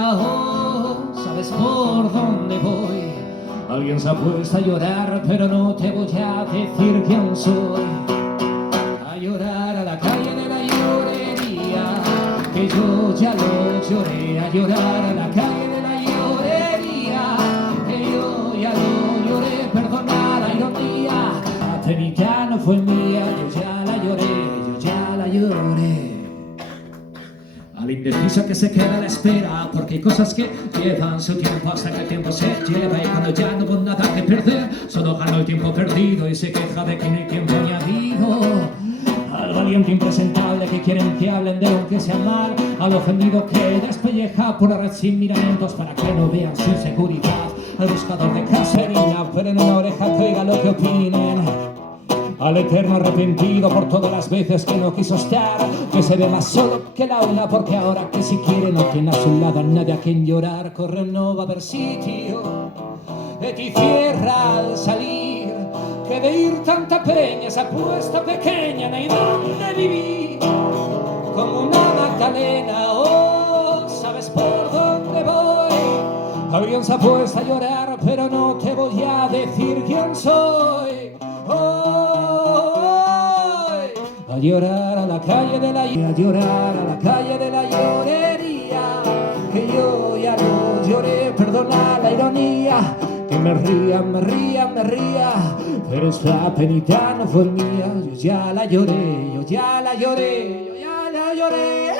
espera, oh, sabes por dónde voy. Alguien se ha puesto a llorar, pero no te voy a decir quién soy. A llorar a la calle de la llorería, que yo ya lo lloré. A llorar a la calle de la llorería, que yo ya lo lloré. Perdona la ironía, la penita no fue mía, yo ya la lloré, yo ya la lloré. Al indeciso que se queda a la espera, porque hay cosas que llevan su tiempo hasta que el tiempo se lleva. Y cuando ya no hubo nada que perder, solo ganó el tiempo perdido y se queja de que no hay tiempo añadido. Al valiente impresentable que quieren que hablen de lo que sea mal, al ofendido que despelleja por la red sin miramientos para que no vean su inseguridad, al buscador de caserina, pero en una oreja que oiga lo que opinen. Al eterno arrepentido por todas las veces que no quiso estar, que se ve más solo que la una, porque ahora que si quiere no tiene a su lado a nadie a quien llorar. Corre, no va a haber sitio de ti cierra al salir, que de ir tanta peña esa apuesta pequeña no hay donde vivir. Como una Magdalena, oh, sabes por dónde voy. Alguien se ha puesto a llorar, pero no te voy a decir quién soy. A llorar a la calle de la a llorar a la calle de la llorería, que yo ya no lloré, perdona la ironía, que me ría, me ría, me ría, pero esta penita no fue mía, yo ya la lloré, yo ya la lloré, yo ya la lloré,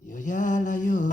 yo ya la lloré.